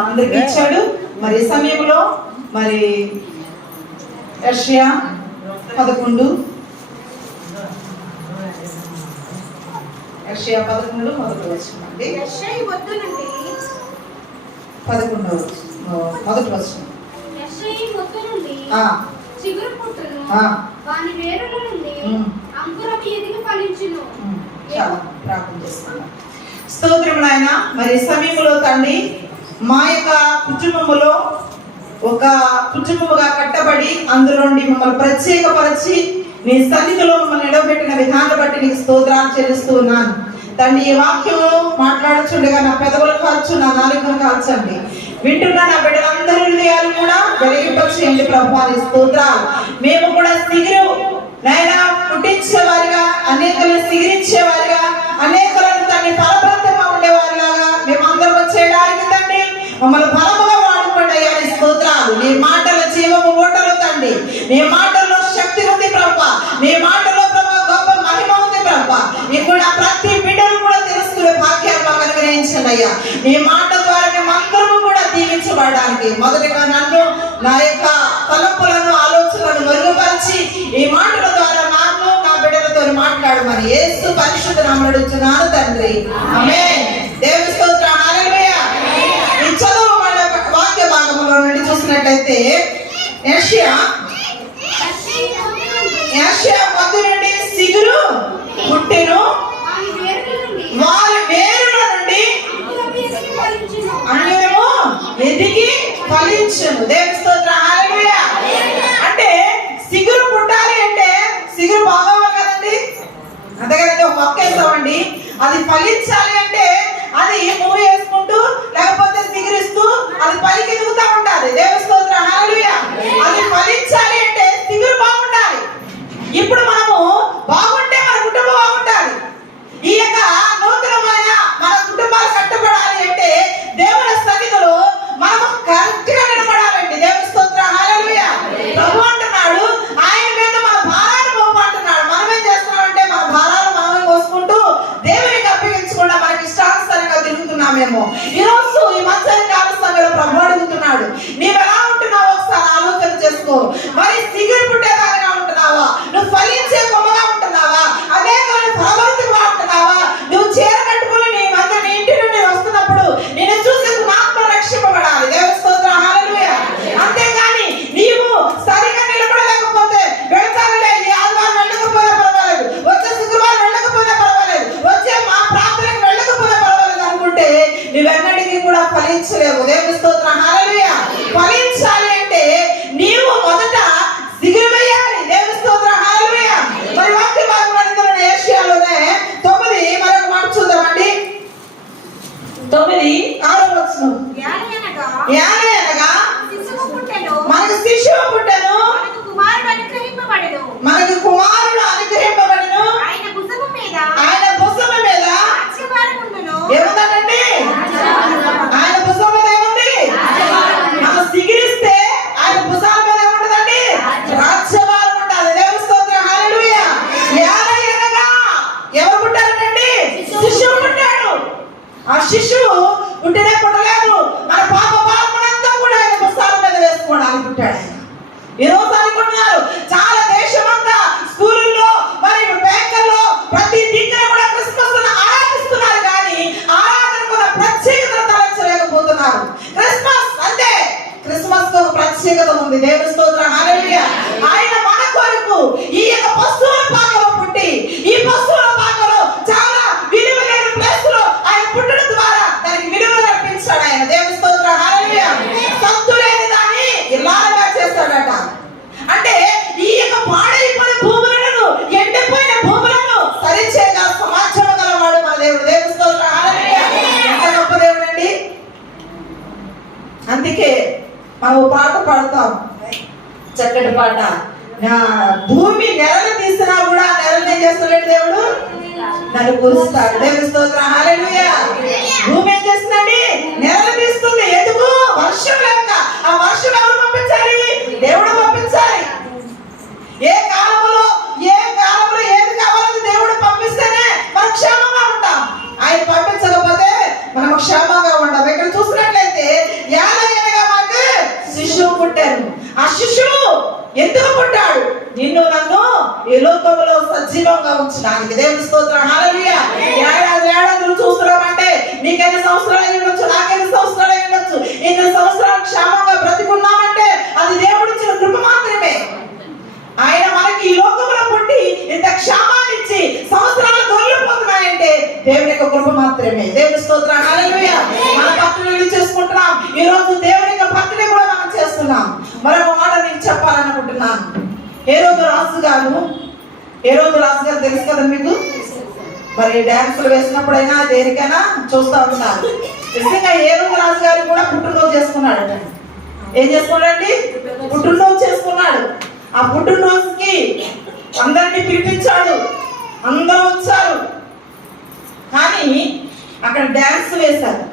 అందరికి ఇచ్చాడు. మరి సమయంలో? మరి రష్యా పదకొండు. రష్యా పదకొండు మొదటి వచ్చిందండి పదకొండవ మొదటి వచ్చిన యెషయి వద్దు నుండి. చిగురు పుట్టును. ఆ. వాని వేరుల నుండి. ఉమ్. అంకురం ఎదిగి ఫలించును. చాలా ప్రార్థన చేస్తున్నాం. స్తోత్రం నాయన. మరి సమయంలో తండ్రి మా యొక్క కుటుంబములో ఒక కుటుంబముగా కట్టబడి అందులో మమ్మల్ని ప్రత్యేకపరిచి నీ సన్నిధిలో మమ్మల్ని నిలబెట్టిన విధానం బట్టి నీకు స్తోత్రాలు చెల్లిస్తూ ఉన్నాను తండ్రి ఈ వాక్యము మాట్లాడుచుండగా నా పెదవులు కావచ్చు నా నాలుకను కాల్చండి. వింటున్న నా బిడ్డలందరి హృదయాలు కూడా వెలిగింపచేయండి ప్రభు అని స్తోత్రాలు. మేము కూడా సిగిరు నైనా పుట్టించేవారిగా అనేకలను సిగిరించేవారిగా అనేకలను తన ఫలప్రద మమ్మల్ని బలముగా వాడుకోండి నీ స్తోత్రాలు. నీ మాటల జీవము ఓటలు తండ్రి. నీ మాటల్లో శక్తి ఉంది ప్రభా. నీ మాటలో ప్రభా గొప్ప మహిమ ఉంది ప్రభా. ఇప్పుడు ప్రతి బిడ్డను కూడా తెలుసుకునే భాగ్యాలు మాకు అనుగ్రహించండి అయ్యా. నీ మాట ద్వారా మేమందరము కూడా దీవించబడడానికి. మొదటిగా నన్ను నా యొక్క తలంపులను ఆలోచనలను మెరుగుపరిచి ఈ మాటల ద్వారా నాకు నా బిడ్డలతో మాట్లాడమని యేసు పరిశుద్ధ నామమున తండ్రి. ఆమె దేవుని స్తోత్రం హల్లెలూయా ఈ చదువు మన వాక్య నుండి చూసినట్లయితే వద్దు నుండి సిగురు పుట్టెను. వారి వేరుల నుండి అంకురం ఎదిగి ఫలించును. అన్యులము దేవుని అంటే సిగురు పుట్టాలి అంటే సిగురు బాగా కదండి. అంతే కదండి ఒక మొక్క వేస్తామండి. అది ఫలించాలి అంటే అది అది పలికి ఎదుగుతా ఉండాలి. దేవ స్తోత్ర అది ఫలించాలి అంటే సిగురు బాగుండాలి. ఇప్పుడు మనము బాగుంటే మన కుటుంబం బాగుంటాలి ఈ యొక్క నూతనమైన మన కుటుంబాలు కట్టుబడాలి అంటే దేవుని సన్నిధిలో మనము కరెక్ట్గా నిలబడాలండి. దేవ స్తోత్రం హల్లెలూయా ఆరో వచ్చిన యానయనగా యానే అనగా శిశువు పుట్టెను మనకు శిశువు పుట్టెను మనకు కుమారుడు అనుగ్రహింపబడెను మనకు కుమారుడు అనుగ్రహింపబడును ఆయన భుజము మీద ఆయన భుజము మీద రాజ్యభారం ఉండును ఏముందండి ఆయన భుజం మీద ఏముంది మనం సిగిరిస్తే ఆయన భుజాల మీద ఏముంటదండి రాజ్యభారం ఉండాలి దేవుని స్తోత్రం హల్లెలూయా యానే అనగా ఎవరు పుట్టారండి శిశువు పుట్టాడు ఆ శిశువు పుట్టినే పుట్టలేదు మన పాప పాపనంతా కూడా ఆయన పుస్తకాల మీద వేసుకోవడానికి పుట్టాడు ఆయన. ఈ రోజు అనుకుంటున్నారు చాలా దేశమంతా స్కూళ్ళలో మరి బ్యాంకుల్లో ప్రతి దిక్కున కూడా క్రిస్మస్ ఆరాధిస్తున్నారు కానీ ఆరాధనకు ఒక ప్రత్యేకత తలచలేకపోతున్నారు క్రిస్మస్ అంటే క్రిస్మస్ ఆవశ్యకత ఉంది. దేవుని స్తోత్రం. ఆయన మన కొరకు ఈ యొక్క పశువుల పాకలో పుట్టి ఈ పశువుల పాకలో చాలా విలువ లేని ప్లేస్లో ఆయన పుట్టడం ద్వారా దానికి విలువ కల్పించాడు ఆయన దేవుని స్తోత్రం హల్లెలూయా సత్తు లేని దాన్ని ఇలాగా చేస్తాడట అంటే ఈ యొక్క పాడైపోయిన భూములను ఎండిపోయిన భూములను సరిచేయగల సమాచారం గలవాడు మన దేవుడు దేవుని స్తోత్రం హల్లెలూయా ఎంత గొప్ప దేవుడు అండి అందుకే మనం ఓ పాట పాడతాం చక్కటి పాట భూమి నెలలు తీసినా కూడా నెలలు ఏం చేస్తున్నాడు దేవుడు? నన్ను కురుస్తాడు దేవుడు స్తోత్రం. హాలెలుయా భూమి ఏం చేస్తుందండి నెలను తీస్తుంది ఎందుకు వర్షం లేక ఆ వర్షం ఎవరు పంపించాలి దేవుడు పంపించాలి ఏ కాలంలో ఏ కాలంలో ఏది కావాలని దేవుడు పంపిస్తేనే మనం క్షేమంగా ఉంటాం ఆయన పంపించకపోతే మనం క్షేమంగా ఉంటాం ఇక్కడ చూసినట్లయితే ఈ లోకంలో సజీవంగా ఉంచడానికి దేవుని స్తోత్రం. హల్లెలూయా ఏడాది ఏడాదులు చూస్తున్నామంటే నీకెన్ని సంవత్సరాలు అయి ఉండొచ్చు? నాకెన్ని సంవత్సరాలు అయి ఉండొచ్చు? ఇన్ని సంవత్సరాలు క్షేమంగా బ్రతికున్నామంటే అది దేవుడిచ్చిన కృప మాత్రమే. ఆయన మనకి ఈ లోకంలో పుట్టి ఇంత క్షేమాన్ని ఇచ్చి సంవత్సరాలు దొరికిపోతున్నాయంటే దేవుని యొక్క కృప మాత్రమే. దేవుని స్తోత్రం. హల్లెలూయా మన భక్తులు చేసుకుంటున్నాం. ఈ రోజు దేవుని యొక్క భక్తులు కూడా మనం చేస్తున్నాం. మరొక మాట నేను చెప్పాలనుకుంటున్నాను. ఏ రోజు రాజు గారు ఏ రోజు రాజు గారు తెలుసు కదా మీకు? మరి డాన్సులు వేసినప్పుడైనా దేనికైనా చూస్తూ ఉంటారు. నిజంగా ఏ రోజు రాజు గారు కూడా పుట్టినరోజు చేసుకున్నాడు. ఏం చేసుకున్నాడండి? పుట్టినరోజు చేసుకున్నాడు. ఆ పుట్టినరోజుకి అందరినీ పిలిపించాడు. అందరూ వచ్చారు. కానీ అక్కడ డ్యాన్స్ వేశారు.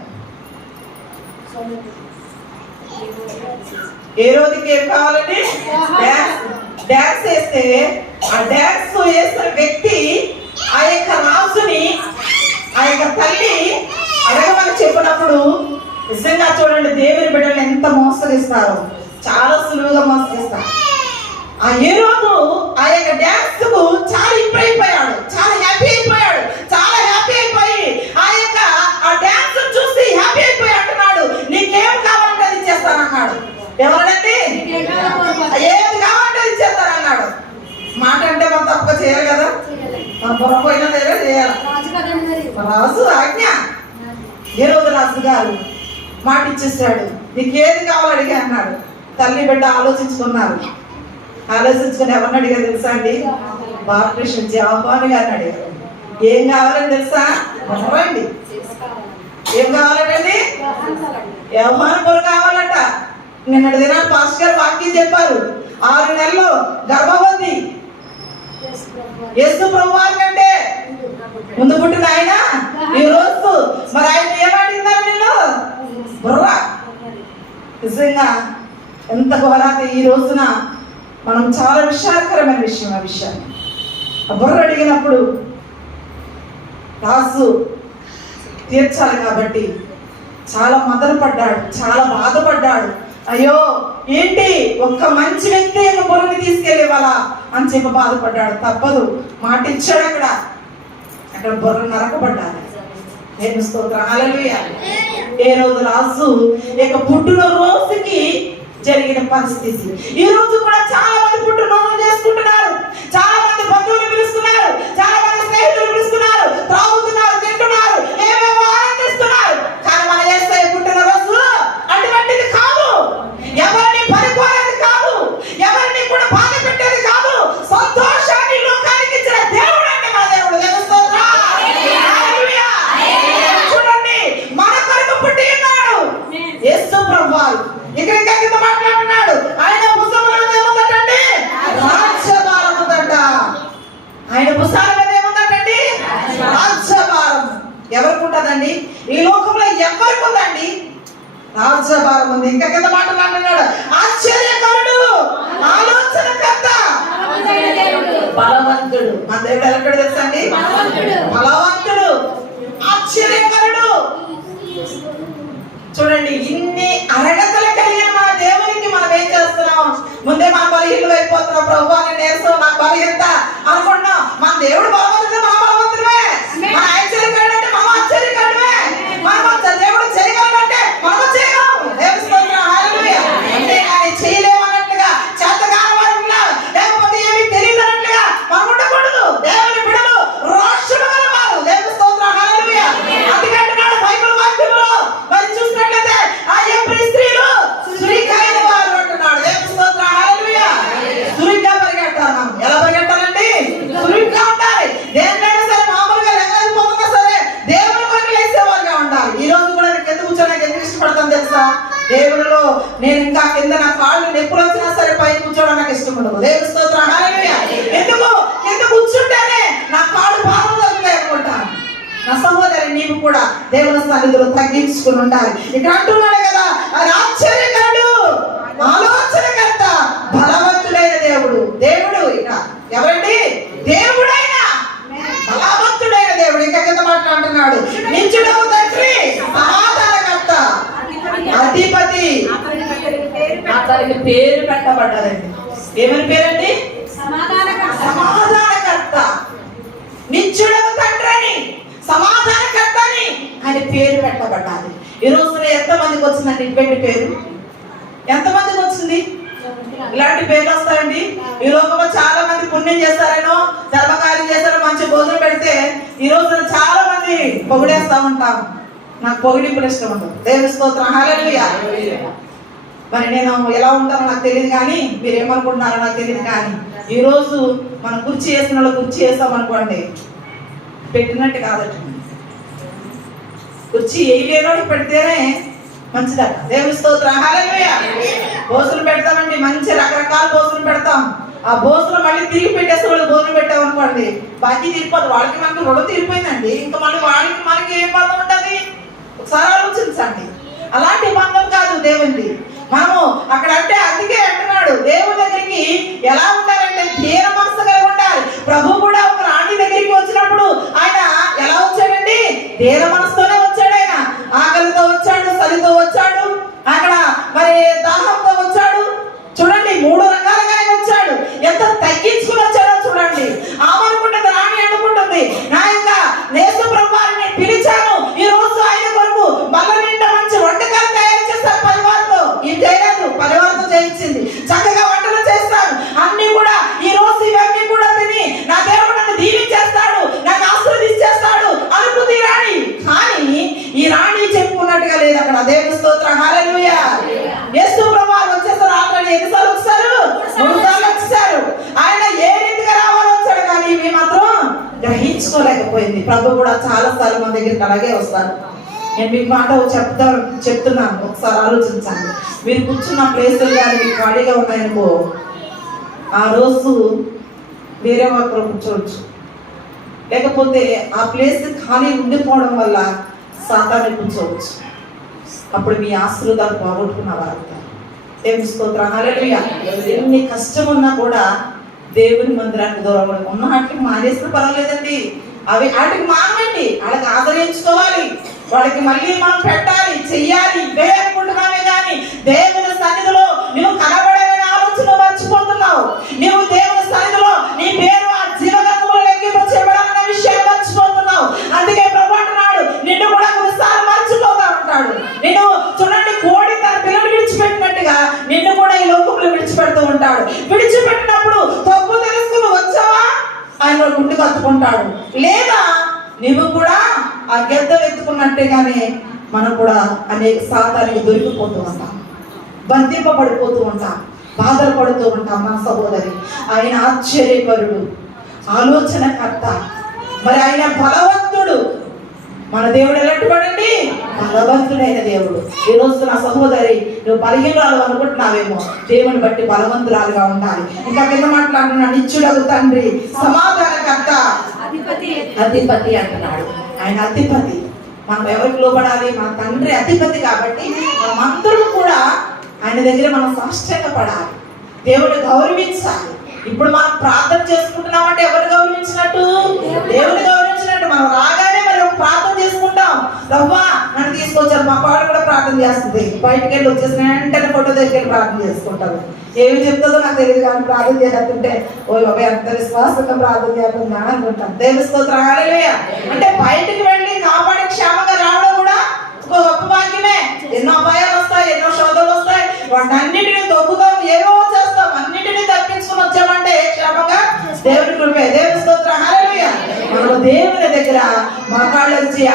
ఏ రోజుకి ఏం కావాలండి? డ్యాన్స్ డ్యాన్స్ వేస్తే ఆ డ్యాన్స్ వేసిన వ్యక్తి ఆ యొక్క రాజుని ఆ యొక్క తల్లి అడగమని చెప్పినప్పుడు నిజంగా చూడండి దేవుని బిడ్డలు ఎంత మోసగిస్తారు. చాలా సులువుగా మోసగిస్తారు. ఆ ఏ రోజు ఆ యొక్క డ్యాన్స్కు చాలా ఇంప్రూవ్ అయిపోయాడు. చాలా హ్యాపీ అయిపోయాడు. చాలా హ్యాపీ అయిపోయి ఆ యొక్క ఆ డ్యాన్స్ చూసి హ్యాపీ అయిపోయి అంటున్నాడు. నీకేం కావాలి అది చేస్తానన్నాడు ఎవరండి ఏది కావాలంటే అది చేస్తానన్నాడు మాట అంటే మనం తప్పక చేయాలి కదా మన పొరపోయినా లేదా చేయాలి రాజు ఆజ్ఞ. ఏ రోజు రాజు గారు మాట ఇచ్చేసాడు నీకేది కావాలి అడిగా అన్నాడు. తల్లి బిడ్డ ఆలోచించుకున్నారు. ఆలోచించుకుని ఎవరిని అడిగారు తెలుసా అండి? బాలకృష్ణ జవాబాను గారిని అడిగారు. ఏం కావాలని తెలుసా? రండి ఏం కావాలండి వ్యవహార పొర కావాలంట. నిన్నటి దినాలు పాస్టర్ గారు వాక్యం చెప్పారు. ఆరు నెలలు గర్భవతి. యేసు ప్రభు వారి కంటే ముందు పుట్టిన ఆయన? ఈ రోజు. మరి ఆయన ఏమడిగినారు నేను బుర్ర. నిజంగా ఎంత ఘోరాత ఈ రోజున మనం చాలా విషాదకరమైన విషయం ఆ విషయాన్ని. ఆ బుర్ర అడిగినప్పుడు రాజు తీర్చాలి కాబట్టి చాలా మదన పడ్డాడు చాలా బాధపడ్డాడు. అయ్యో ఏంటి? ఒక్క మంచి వ్యక్తి యొక్క బుర్రని తీసుకెళ్ళేవాళ్ళ అని చెప్పి బాధపడ్డాడు. తప్పదు. మాట ఇచ్చాడు అక్కడ. అక్కడ బుర్ర నరకబడ్డాలి నేను స్తోత్రం ఏ రోజు రాజు ఇక పుట్టిన రోజుకి జరిగిన పరిస్థితి. ఈ రోజు కూడా చాలా మంది పుట్టినరోజు చేసుకుంటున్నారు. చాలా మంది బంధువులు పిలుస్తున్నారు. చాలా మంది స్నేహితులు పిలుస్తున్నారు. త్రాగుతున్నారు తింటున్నారు ఏమేమో ఆనందిస్తున్నారు కానీ మన చేస్తే పుట్టినరోజు అటువంటిది కాదు ఎవరిని పరిపోయేది కాదు ఎవరిని కూడా బాధ పెట్టేది కాదు సంతోషాన్ని లోకానికి ఇచ్చిన దేవుడు అంటే మన దేవుడు దేవుని స్తోత్రం. హల్లెలూయా. చూడండి మన కొరకు పుట్టి ఉన్నాడు యేసు ప్రభువారు ఇక్కడ ఇంకా కింద మాట్లాడుతున్నాడు ఆయన భుజముల మీద ఏముందటండి రాజ్యభారం ఉందట ఆయన భుజాల మీద ఏముందటండి రాజ్యభారం ఎవరికి ఉంటదండి ఈ లోకంలో ఎవరికి ఉందండి రాజ్యభారం ఉంది ఇంకా కింద మాట్లాడుతున్నాడు ఆశ్చర్యకరుడు ఆలోచనకర్త. బలవంతుడు. మన దేవుడు ఎక్కడ తెలుసా అండి? బలవంతుడు. ఆశ్చర్యకరుడు. చూడండి ఇన్ని అరగతలు కలిగిన మన దేవునికి మనం ఏం చేస్తున్నాం? ముందే మన బలహీనలు అయిపోతున్నాం. ప్రభు అని నేర్చుకో నాకు బలహీనత. అనుకుంటున్నాం. మన దేవుడు బలవంతుడు మన బలవంతుడే మన ఆశ్చర్యకరుడు ఏమని పేరండి? సమాధానకర్త. నిత్యుడవు తండ్రని సమాధానకర్త అని ఆయన పేరు పెట్టబడ్డాలి ఈ రోజున ఎంతమందికి వచ్చిందండి ఇటువంటి పేరు? ఎంతమందికి వచ్చింది? ఇలాంటి పేర్లు వస్తాయండి. ఈ లోకంలో చాలా మంది పుణ్యం చేస్తారేనో ధర్మకార్యం చేస్తారో మంచి భోజనం పెడితే ఈ రోజున చాలా మంది పొగిడేస్తా ఉంటాం నాకు పొగిడింపులు ఇష్టం ఉండదు దేవస్తోత్రం స్తోత్రం. మరి నేను ఎలా ఉంటానో నాకు తెలియదు కానీ మీరు ఏమనుకుంటున్నారో నాకు తెలియదు కానీ ఈ రోజు మనం కుర్చీ వేసిన వాళ్ళు కుర్చీ వేస్తాం అనుకోండి. పెట్టినట్టు కాదట. కుర్చీ వేయలేనోడు పెడితేనే మంచిదట. దేవుని స్తోత్రం. హల్లెలూయా. భోజనం పెడతామండి. మంచి రకరకాల భోజనం పెడతాం. ఆ భోజనం మళ్ళీ తిరిగి పెట్టేస్తే వాళ్ళు భోజనం పెట్టాం అనుకోండి బాకీ తీరిపోదు. వాళ్ళకి మనకి రుణం తీరిపోయిందండి. ఇంకా మళ్ళీ వాడికి మనకి ఏం బంధం ఉంటుంది? ఒకసారి ఆలోచించండి. అలాంటి బంధం కాదు దేవుంది. మనము అక్కడ అంటే అందుకే అంటున్నాడు దేవుని దగ్గరికి ఎలా ఉండాలంటే తీర మనసు కలిగి ఉండాలి. ప్రభు కూడా ఒక రాణి దగ్గరికి వచ్చినప్పుడు ఆయన ఎలా వచ్చాడండి? తీర మనసుతోనే వచ్చాడు ఆయన. ఆకలితో వచ్చాడు చలితో వచ్చాడు అక్కడ మరి దాహంతో వచ్చాడు. చూడండి మూడు రకాలుగా ఆయన వచ్చాడు. ఎంత తగ్గించుకుని వచ్చాడో చూడండి. ఆమె అనుకుంటుంది రాణి అనుకుంటుంది. నా యొక్క నేసు అలాగే వస్తారు నేను మీకు మాట చెప్తా చెప్తున్నాను. ఒకసారి ఆలోచించండి. మీరు కూర్చున్న ప్లేసులు కానీ మీకు ఖాళీగా ఉన్నాయనుకో ఆ రోజు వేరే ఒకరు కూర్చోవచ్చు. లేకపోతే ఆ ప్లేస్ ఖాళీ ఉండిపోవడం వల్ల సాతాన్ని కూర్చోవచ్చు. అప్పుడు మీ ఆశీర్వాదాలు పోగొట్టుకున్న వారు దేవుని స్తోత్రం. ఎన్ని కష్టం ఉన్నా కూడా దేవుని మందిరానికి దూరం ఉన్న వాటికి మానేసిన పర్వాలేదండి. అవి వాటికి మానండి వాళ్ళకి ఆదరించుకోవాలి. వాళ్ళకి మళ్ళీ మనం పెట్టాలి చెయ్యాలి. ఇవే అనుకుంటున్నామే కానీ దేవుని సన్నిధిలో నువ్వు కనబడాలని ఆలోచన మర్చిపోతున్నావు. నువ్వు దేవుని సన్నిధిలో నీ పేరు ఆ జీవగంధంలో లెక్కింపచేయబడాలన్న విషయాన్ని మర్చిపోతున్నావు. అందుకే ప్రభు అంటున్నాడు నిన్ను కూడా కొన్నిసార్లు మర్చిపోతా ఉంటాడు. నిన్ను చూడండి కోడి తన పిల్లలు విడిచిపెట్టినట్టుగా నిన్ను కూడా ఈ లోకంలో విడిచిపెడుతూ ఉంటాడు. విడిచిపెట్టినప్పుడు తప్పు తెలుసుకుని వచ్చావా? ఆయన గుండు కత్తుకుంటాడు. లేదా నువ్వు కూడా ఆ గెద్ద వెతుకున్నట్టుగానే మనం కూడా అనేక సాధారణకి దొరికిపోతూ ఉంటాం. బంధింపబడిపోతూ ఉంటాం. బాధలు పడుతూ ఉంటాం మన సహోదరి. ఆయన ఆశ్చర్యపరుడు ఆలోచనకర్త. మరి ఆయన బలవంతుడు. మన దేవుడు ఎలాంటివాడండి? బలవంతుడైన దేవుడు. ఈ రోజు నా సహోదరి నువ్వు బలహీనరాలు అనుకుంటున్నావేమో. దేవుని బట్టి బలవంతురాలుగా ఉండాలి. ఇంకా కింద మాట్లాడుతున్నా నిత్యుడగు తండ్రి సమాధానకర్త. అధిపతి. అధిపతి అంటున్నాడు. ఆయన అధిపతి. మనం ఎవరికి లోపడాలి మన తండ్రి అధిపతి కాబట్టి మనం అందరం కూడా ఆయన దగ్గర మనం సాష్టంగా పడాలి. దేవుడు గౌరవించాలి. ఇప్పుడు మనం ప్రార్థన చేసుకుంటున్నామంటే ఎవరు గౌరవించినట్టు? దేవుని గౌరవించినట్టు. మనం ఒక ప్రార్థన చేసుకుంటాం. రవ్వా నన్ను తీసుకొచ్చారు. మా పాడు కూడా ప్రార్థన చేస్తుంది. బయటికి వెళ్ళి వచ్చేసిన వెంటనే ఫోటో దగ్గరికి ప్రార్థన చేసుకుంటారు. ఏమి చెప్తుందో నాకు తెలియదు కానీ ప్రార్థన చేస్తుంటే ఓ బాబా ఎంత విశ్వాసంగా ప్రార్థన చేస్తుందా? అనుకుంటాం. దేవుని స్తోత్రం. అంటే బయటికి వెళ్ళి కాపాడి క్షేమంగా రావడం కూడా ఒక గొప్ప భాగ్యమే. ఎన్నో అబ్బాయి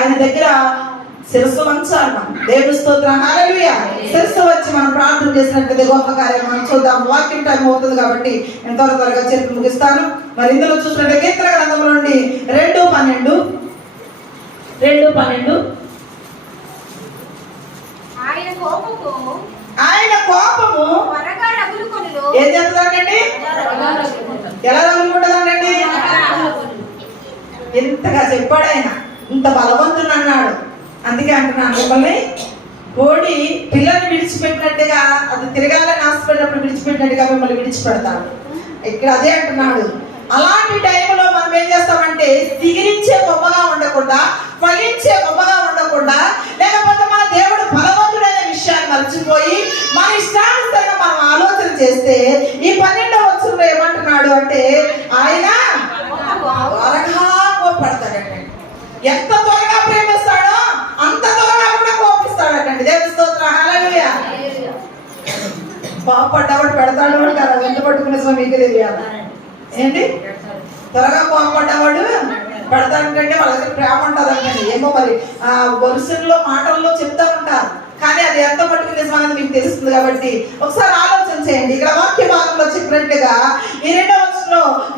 ఆయన దగ్గర శిరస్సు వంచాలి మనం. దేవుని స్తోత్రం. హల్లెలూయా. శిరస్సు వచ్చి మనం ప్రార్థన చేసినట్లయితే గొప్ప కార్యం. మనం చూద్దాం. వాక్యం టైం అవుతుంది కాబట్టి నేను త్వర త్వరగా చెప్పి ముగిస్తాను. మరి ఇందులో చూసినట్టు కీర్తన గ్రంథంలో నుండి రెండు పన్నెండు. రెండు పన్నెండు. ఆయన కోపము ఆయన కోపము. ఏం చేస్తుందండి ఎలా తగులుకుంటుందండి ఎంతగా చెప్పాడు ఆయన. ఇంత బలవంతుడు అన్నాడు. అందుకే అంటున్నాను మిమ్మల్ని కోడి పిల్లల్ని విడిచిపెట్టినట్టుగా అది తిరగాలని ఆశపడినప్పుడు విడిచిపెట్టినట్టుగా మిమ్మల్ని విడిచిపెడతాడు. ఇక్కడ అదే అంటున్నాడు. అలాంటి టైంలో మనం ఏం చేస్తామంటే సిగిరించే గొప్పగా ఉండకుండా ఫలించే గొప్పగా ఉండకుండా లేకపోతే మన దేవుడు బలవంతుడైన విషయాన్ని మర్చిపోయి మన ఇష్టానుసరంగా మనం ఆలోచన చేస్తే ఈ పన్నెండవ వచ్చంలో ఏమంటున్నాడు అంటే ఆయన త్వరగా కోపడతాడండి ఎంత త్వరగా ప్రేమిస్తాడో అంత త్వరగా కూడా కోపిస్తాడటండి. దేవ స్తోత్ర. పాప పెడతాడు అంటారు. ఎంత పట్టుకునే సో మీకు తెలియాలి. ఏంటి? త్వరగా పాప పడ్డవాడు పెడతాడంటే వాళ్ళ దగ్గర ప్రేమ ఉంటుంది ఏమో మరి ఆ వరుసల్లో మాటల్లో చెప్తా ఉంటారు కానీ అది ఎంత పట్టుకునే నిజమనేది మీకు తెలుస్తుంది కాబట్టి ఒకసారి ఆలోచన చేయండి. ఇక్కడ వాక్య భాగంలో చెప్పినట్లుగా ఈ రెండవ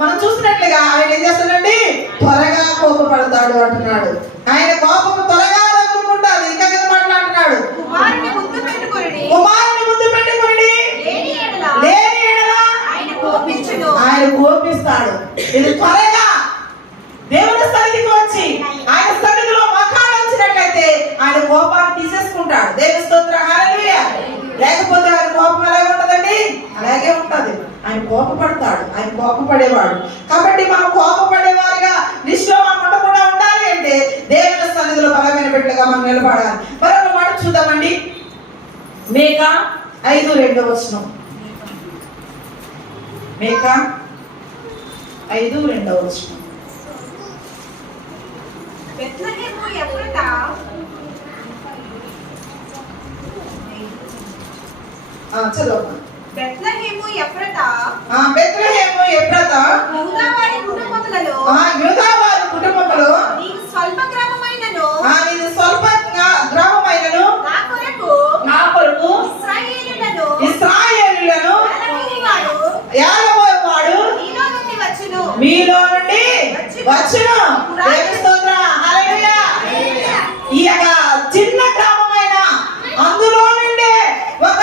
మనం చూసినట్లుగా ఆయన ఏం చేస్తాడండి? త్వరగా కోపపడతాడు. అంటున్నాడు ఆయన కోపం త్వరగా రగులుకుంటాడు ఇంకా కింద మాట్లాడుతున్నాడు కుమారుని ముద్దు పెట్టుకొనుడి కుమారుని ముందు పెట్టుకోండి లేని ఎడల లేని ఎడల ఆయన కోపించును ఆయన కోపిస్తాడు ఇది త్వరగా దేవుని సన్నిధికి వచ్చి ఆయన సన్నిధిలో మకాలు వచ్చినట్లయితే ఆయన కోపాన్ని తీసేసుకుంటాడు దేవుని స్తోత్రం హల్లెలూయా లేకపోతే ఆయన కోపం ఎలాగే ఉంటదండి అలాగే ఉంటది ఆయన కోపపడతాడు ఆయన కోపపడేవాడు కాబట్టి మనం కోపపడేవారిగా లిస్టులో మనం ఉండకుండా ఉండాలి అంటే దేవుని సన్నిధిలో బలమైన బిడ్డగా మనం నిలబడాలి మరొక మాట చూద్దామండి మేక ఐదు వచనం. మేక ఐదు రెండవ వచనం. చదవమ్మా. బెత్లెహేము ఎఫ్రత ఆ బెత్లెహేము ఎఫ్రాత యూదావారి కుటుంబములలో. ఆ కుటుంబములో. నీకు స్వల్ప గ్రామమైనను. ఆ ఇది స్వల్ప గ్రా- గ్రామమైనను నా కొరకు నా కొరకు ఇశ్రాయేలులను ఇస్రాయేలులను ఏలబోవువాడు ఏలబోయేవాడు నీలో నుండి వచ్చును మీలో నుండి వచ్చును దేవుని స్తోత్రం. హల్లెలూయా ఈ యొక్క చిన్న గ్రామమైన అందులో నుండి ఒక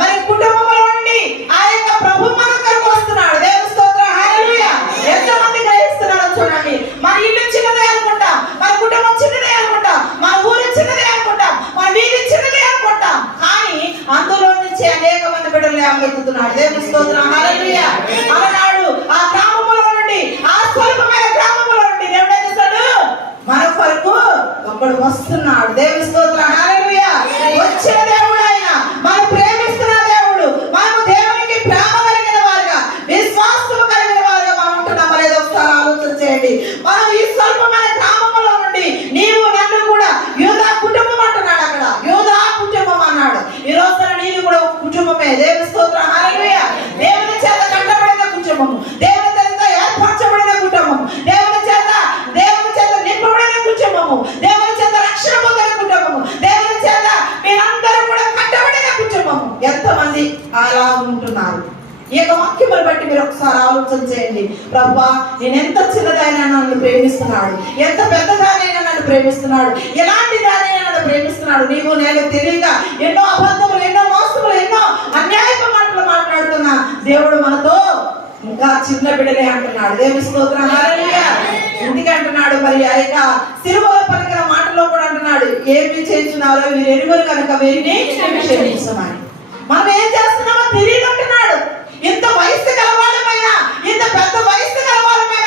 మరి కుటుంబంలో నుండి ఆ యొక్క ప్రభు మన కొరకు వస్తున్నాడు. దేవుని స్తోత్రం. హల్లెలూయా ఎంతమంది గ్రహిస్తున్నారో చూడండి. మన ఇల్లు చిన్నదే అనుకుంటాం మన కుటుంబం చిన్నదే అనుకుంటాం మన ఊరు చిన్నదే అనుకుంటాం మన వీధి చిన్నదే అనుకుంటాం. కానీ అందులో నుంచి అనేక మంది బిడ్డలు లేవనెత్తుతున్నాడు దేవుని స్తోత్రం. హల్లెలూయా ఆ గ్రామంలో నుండి ఆ స్వల్పమైన గ్రామంలో నుండి దేవుడు ఏం చేశాడు మన కొరకు ఒకడు వస్తున్నాడు. దేవుని స్తోత్రం వచ్చిన దేవుడు ఆయన మనం ప్రేమిస్తున్న దేవుడు మనము దేవునికి ప్రేమ కలిగిన వారుగా విశ్వాసం కలిగిన వారుగా మనం ఉంటున్నాం అనేది ఒకసారి ఆలోచన చేయండి మనం ఈ స్వల్పమైన గ్రామంలో నుండి నీవు నన్ను కూడా యూదా కుటుంబం అంటున్నాడు అక్కడ యూదా కుటుంబం అన్నాడు ఈ రోజున నీది కూడా ఒక కుటుంబమే దేవుని స్తోత్రం హల్లెలూయా దేవుని చేత కట్టబడిన కుటుంబము దేవుని చేత ఏర్పరచబడిన కుటుంబం దేవుని చేత దేవుని చేత నింపబడిన కుటుంబము దేవుని చేత రక్షణ పొందిన కుటుంబము దేవుని చేత మీరందరూ కూడా కట్టబడిన కుటుంబము ఎంతమంది అలా ఉంటున్నారు ఈ యొక్క వాక్యములు బట్టి మీరు ఒకసారి ఆలోచన చేయండి ప్రభా నేను ఎంత చిన్నదైనా నన్ను ప్రేమిస్తున్నాడు? ఎంత పెద్దదానైనా నన్ను ప్రేమిస్తున్నాడు? ఎలాంటి దానైనా నన్ను ప్రేమిస్తున్నాడు? నీవు నేను తెలియక ఎన్నో అబద్ధములు ఎన్నో మోసములు ఎన్నో అన్యాయపు మాటలు మాట్లాడుతున్నా. దేవుడు మనతో ఇంకా చిన్న బిడ్డలే అంటున్నాడు. దేవుని స్తోత్రం. ఇంటికి అంటున్నాడు? మరి ఆ యొక్క సిలువలో పలికిన మాటలో కూడా అంటున్నాడు. ఏమి చేస్తున్నారో మీరు ఎరువురు కనుక వీరిని క్షమించమని. మనం ఏం చేస్తున్నామో తెలియదు అంటున్నాడు. ఇంత వయసు గలవాళ్ళమైనా ఇంత పెద్ద వయసు గలవాళ్ళమైనా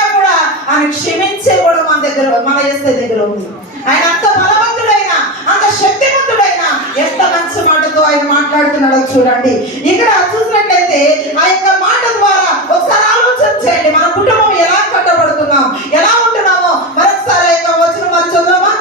ఆయన క్షమించే కూడా మన దగ్గర మన చేసే దగ్గర ఉంది. ఆయన అంత బలవంతుడైన అంత శక్తివంతుడైన ఎంత మంచి మాటతో ఆయన మాట్లాడుతున్నాడో చూడండి. ఇక్కడ చూసినట్లయితే ఆ యొక్క మాట ద్వారా ఒకసారి ఆలోచన చేయండి. మన కుటుంబం ఎలా కట్టబడుతున్నాం ఎలా ఉంటున్నామో. మరొకసారి ఆ యొక్క వచ్చిన మరి చదువుమా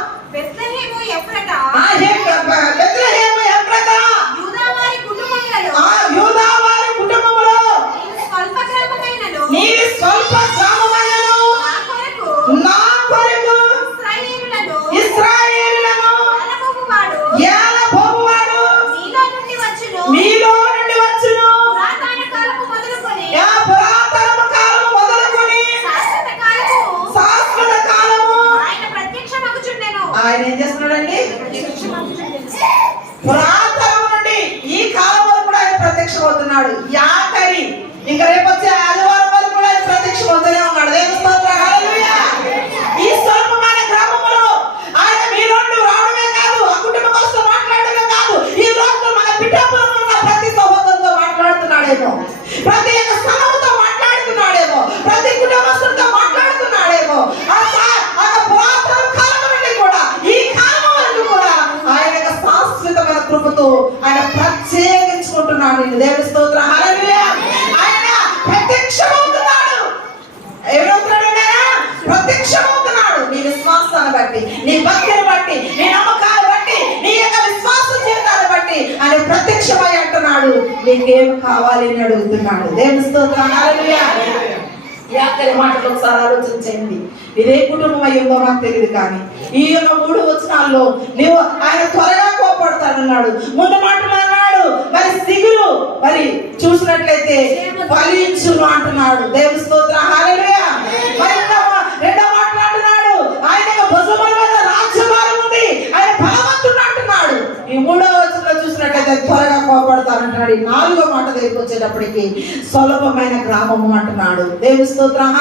దేవునికి దేవుని స్తోత్ర. ఆయన ప్రత్యక్షమవుతున్నాడు. ఎవరవుతున్నాడు ప్రత్యక్షమవుతున్నాడు. నీ విశ్వాసాన్ని బట్టి నీ భక్తిని బట్టి నీ నమ్మకాన్ని బట్టి నీ యొక్క విశ్వాస జీవితాన్ని బట్టి ఆయన ప్రత్యక్షమై అంటున్నాడు. నీకేం కావాలి అని అడుగుతున్నాడు. దేవుని స్తోత్ర. వ్యాఖ్యల మాటలు ఒకసారి ఆలోచన చేయండి ఇదే కుటుంబం అయ్యిందో నాకు తెలియదు కానీ ఈ యొక్క మూడు వచనాల్లో నువ్వు ఆయన త్వరగా కోపడతానన్నాడు. ముందు మాట మరి సిగురు మరి చూసినట్లయితే ఫలించును అంటున్నాడు. దేవుని స్తోత్రం. మరి రెండో రెండవ ఆయన యొక్క భుజముల మీద రాజ్యభారం ఉంది. ఆయన బలవంతుడు అంటున్నాడు. ఈ మూడో వచ్చిన చూసినట్లయితే త్వరగా కోపడతానంటున్నాడు ఈ నాలుగో మాట దగ్గరికి వచ్చేటప్పటికి సులభమైన గ్రామము అంటున్నాడు. దేవుని స్తోత్రం.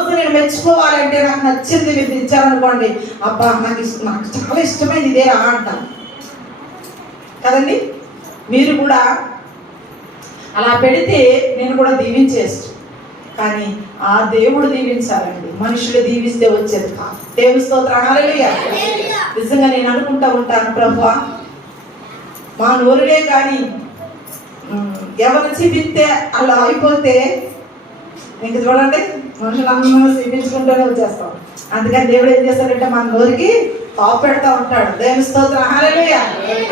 రోజు నేను మెచ్చుకోవాలంటే నాకు నచ్చింది మీరు ఇచ్చారనుకోండి అబ్బా నాకు ఇష్టం నాకు చాలా ఇష్టమైంది ఇదే రా అంటాను కదండి? మీరు కూడా అలా పెడితే నేను కూడా దీవించేస్తు. కానీ ఆ దేవుడు దీవించాలండి. మనుషులు దీవిస్తే వచ్చేది కాదు. దేవుని స్తోత్రాలు నిజంగా నేను అనుకుంటా ఉంటాను ప్రభు మా నోరులే కానీ ఎవరు చూపిస్తే అలా అయిపోతే ఇంక చూడండి మనుషులందరూ చూపించుకుంటూనే వచ్చేస్తాం. అందుకని దేవుడు ఏం చేస్తాడంటే మన నోరికి తాపు పెడతా ఉంటాడు. దేవుని స్తోత్రం.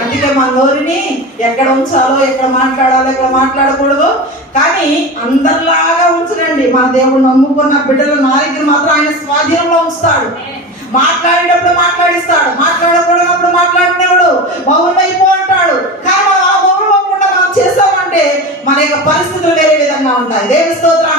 అందుకే మన నోరిని ఎక్కడ ఉంచాలో ఎక్కడ మాట్లాడాలో ఎక్కడ మాట్లాడకూడదు. కానీ అందరిలాగా ఉంచడండి. మన దేవుడు నమ్ముకున్న బిడ్డల దగ్గర మాత్రం ఆయన స్వాధీనంలో ఉంచుతాడు. మాట్లాడేటప్పుడు మాట్లాడిస్తాడు. మాట్లాడకూడనప్పుడు మాట్లాడినప్పుడు మౌనమైపో అంటాడు. కానీ మనం ఆ మౌనం అవ్వకుండా మనం ఉంటే మన యొక్క పరిస్థితులు వేరే విధంగా ఉంటాయి. దేవి స్తోత్రం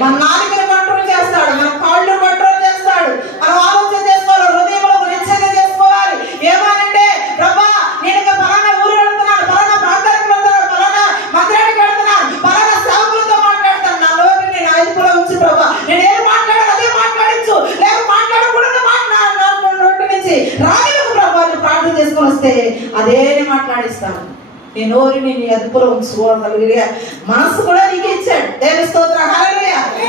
మన నాలుకను కంట్రోల్ చేస్తాడు. మన కాళ్ళు కంట్రోల్ చేస్తాడు. అలా ఆలోచన చేసుకోవాలి హృదయంలో ఒక నిశ్చయం చేసుకోవాలి ఏమనంటే ప్రభా నేను ఇక పలానా ఊరు వెళ్తున్నాను పలానా ప్రాంతానికి వెళ్తున్నాను పలానా మందిరానికి వెళ్తున్నాను పలానా సేవకులతో మాట్లాడతాను నా నోటిని నేను అదుపులో ఉంచి ప్రభా నేను ఏం మాట్లాడాలి అదే మాట్లాడించు లేక మాట్లాడకూడదు మాట్లాడు నోటి నుంచి రాగలకు ప్రభా అని ప్రార్థన చేసుకొని వస్తే అదే మాట్లాడిస్తాను నీ నోరుని నీ అదుపులో ఉంచుకోగలిగే మనసు కూడా నీకు ఇచ్చాడు. దేని స్తోత్రం.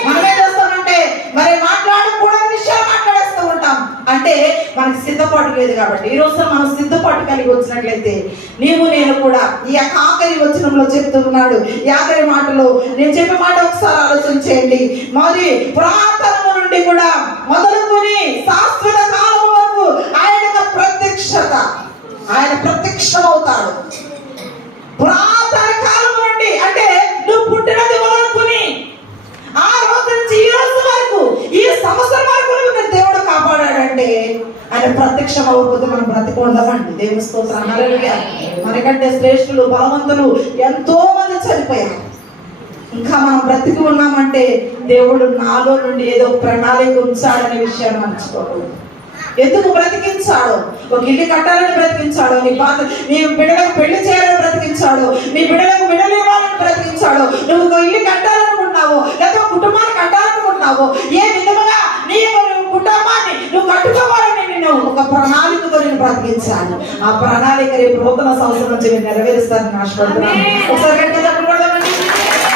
మనం ఏం చేస్తామంటే మరి మాట్లాడకూడని విషయాలు మాట్లాడేస్తూ ఉంటాం. అంటే మనకి సిద్ధపాటు లేదు కాబట్టి. ఈ రోజు మనం సిద్ధపాటు కలిగి వచ్చినట్లయితే నీవు నేను కూడా ఈ యొక్క ఆఖరి వచనంలో చెప్తున్నాడు. ఈ ఆఖరి మాటలో నేను చెప్పే మాట ఒకసారి ఆలోచన చేయండి. మరి పురాతనము నుండి కూడా మొదలుకొని శాశ్వత కాలం వరకు ఆయన యొక్క ప్రత్యక్షత ఆయన ప్రత్యక్షమవుతాడు పురాతన కాలం నుండి అంటే నువ్వు పుట్టినది మొదలుకొని ఆ రోజు నుంచి ఈ రోజు వరకు ఈ సంవత్సరం వరకు నువ్వు దేవుడు కాపాడాడంటే ఆయన ప్రత్యక్షం అవ్వకపోతే మనం బ్రతికి ఉండమండి దేవుని స్తోత్రం. మనకంటే శ్రేష్ఠులు బలవంతులు ఎంతో మంది చనిపోయారు. ఇంకా మనం బ్రతికి ఉన్నామంటే దేవుడు నాలో నుండి ఏదో ప్రణాళిక ఉంచాడనే విషయాన్ని మర్చిపోకూడదు. ఎందుకు బ్రతికించాడు? ఒక ఇల్లు కట్టాలని బ్రతికించాడు నీ పాత నీ బిడ్డలకు పెళ్ళి చేయాలని బ్రతికించాడు నీ బిడ్డలకు బిడ్డలు ఇవ్వాలని బ్రతికించాడు నువ్వు ఒక ఇల్లు కట్టాలనుకుంటున్నావు లేదా కుటుంబాన్ని కట్టాలనుకుంటున్నావు ఏ విధముగా నీ కుటుంబాన్ని నువ్వు కట్టుకోవాలని నేను ఒక ప్రణాళికతో నేను బ్రతికించాను. ఆ ప్రణాళిక రేపు నూతన సంవత్సరం నుంచి నేను నెరవేరుస్తానని ఆశపడుతున్నాను. ఒకసారి గట్టిగా చెప్పండి కొడదామండి.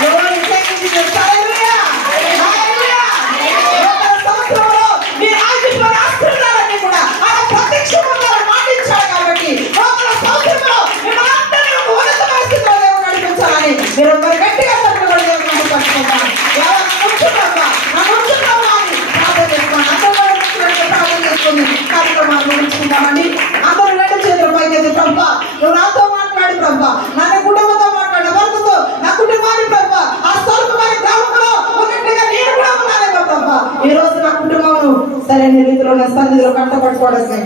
ఎవరు ఇంతకీ హల్లెలూయా! హల్లెలూయా! నూతన సంవత్సరంలో మీ ఆశించిన ఆశీర్వాదాలన్నీ కూడా ఆయన ప్రత్యక్షమవుతారని మాటించాడు కాబట్టి నూతన సంవత్సరంలో మిమ్మల్ని అందరినీ ఒక ఉన్నతమైన స్థితిలో దేవుడు నడిపించాలని మీరు మరి గట్టిగా చెప్పబడి దేవుడు నమ్మకం ఎవరు నమ్ముతున్నారా? నమ్ముతున్నారా అని ప్రార్థన చేసుకోండి. అందరూ కూడా నమ్ముతున్నట్టు ప్రార్థన చేసుకొని కార్యక్రమాలు ముగించుకుందామండి. అందరూ రెండు చేతులు పైకెత్తి ప్రభా నువ్వు నాతో మాట్లాడి ప్రభా నా కుటుంబంతో మాట్లాడు భర్తతో నా కుటుంబాన్ని ప్రభా ఆ స్వల్పమైన గ్రామంలో ఒకటిగా నేను కూడా ఉన్నానేమో ప్రభా ఈ రోజు నా కుటుంబం సరైన రీతిలో నా సన్నిధిలో కట్టబట్టుకోవడానికి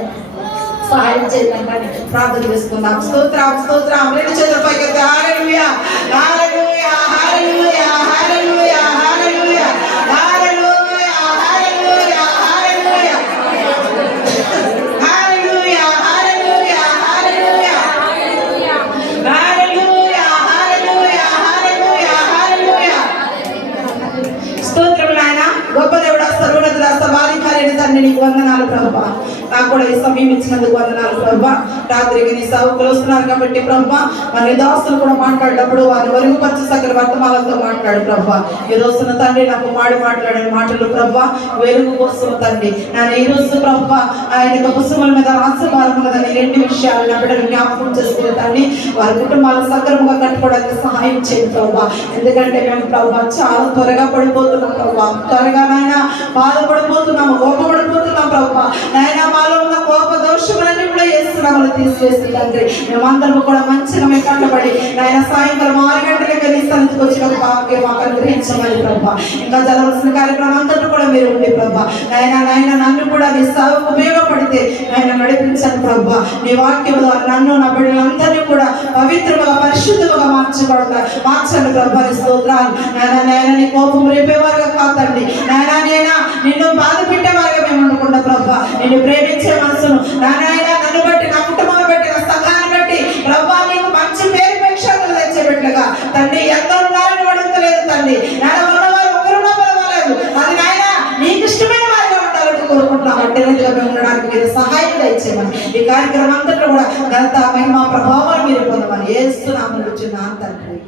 సహాయం చేయాలని ప్రార్థన చేసుకుందాం స్తోత్రం స్తోత్రం. రెండు చేతుల పైకెత్తి హల్లెలూయా హల్లెలూయా హల్లెలూయా హల్లెలూయా హల్లెలూయా హల్లెలూయా హల్లెలూయా హల్లెలూయా. హల్లెలూయా హల్లెలూయా హల్లెలూయా. హల్లెలూయా హల్లెలూయా హల్లెలూయా హల్లెలూయా. స్తోత్రం నాయన గొప్ప దేవుడ సర్వోన్నతుడ సర్వాధికారి అయిన తండ్రి నీకు వందనాలు ప్రభా నాకు కూడా ఈ సమయం ఇచ్చినందుకు వందనాలు ప్రభా రాత్రికి నీ సౌకులు వస్తున్నారు కాబట్టి ప్రభా మరి దాస్తులు కూడా మాట్లాడేటప్పుడు వారి వరుగుపరచు సకల వర్తమాలతో మాట్లాడు ప్రభా. ఈ రోజున తండ్రి నాకు మాడి మాట్లాడే మాటలు ప్రభా వెలుగు కోసం తండ్రి. నేను ఈ రోజు ప్రభా ఆయన పుస్తకం పుస్తకముల మీద రాసభారం కదా రెండు విషయాలు నా బిడ్డలు జ్ఞాపకం చేసుకుని తండ్రి వారి కుటుంబాలు సక్రమంగా కట్టుకోవడానికి సహాయం చేయండి ప్రభా. ఎందుకంటే మేము ప్రభా చాలా త్వరగా పడిపోతున్నాం ప్రభా. త్వరగా నాయన బాధపడిపోతున్నాము కోపపడిపోతున్నాం ప్రభా. నాయన మాలో ఉన్న కోప దోషములన్నీ కూడా తీసివేసి తండ్రి. మేమందరము కూడా మంచిగా మేము కట్టబడి నాయన సాయంత్రం ఆరు గంటలకి నీ సన్నిధికి వచ్చిన భాగ్యం మాకు అనుగ్రహించమని ప్రభా. ఇంకా జరగాల్సిన కార్యక్రమం అంతటా కూడా మీరు ఉండే ప్రభా. నాయన నాయన నన్ను కూడా నీ సేవకు ఉపయోగపడితే ఆయన నడిపించండి ప్రభా. నీ వాక్యం ద్వారా నన్ను నా బిడ్డలందరినీ కూడా పవిత్రముగా పరిశుద్ధముగా మార్చబడతా మార్చండి ప్రభా నీ స్తోత్రాలు. నాయన నాయన నీ కోపం రేపేవారుగా కాదండి. నాయన నేనా నిన్ను బాధ పెట్టేవారుగా మేము అనుకుంటా ప్రభా. నేను ప్రేమించే మనసును. నా నన్ను బట్టి నా కుటుంబాన్ని బట్టి నా సంఘాన్ని బట్టి ప్రభా నీకు మంచి పేరు పెక్షకులు తెచ్చేటట్లుగా. తండ్రి ఎంత ఉన్నారని అడుగుతలేదు తండ్రి. నాయన ఉన్నవారు ఒకరున్నా పర్వాలేదు. అది నాయన నీకు ఇష్టమైన వారిగా ఉండాలని కోరుకుంటున్నాం. అంటే మేము ఉండడానికి మీరు సహాయం దయచేయమని. ఈ కార్యక్రమం అంతటా కూడా ఘనత మహిమ ప్రభావాలు మీరు పొందమని ఏస్తున్నాము తండ్రి.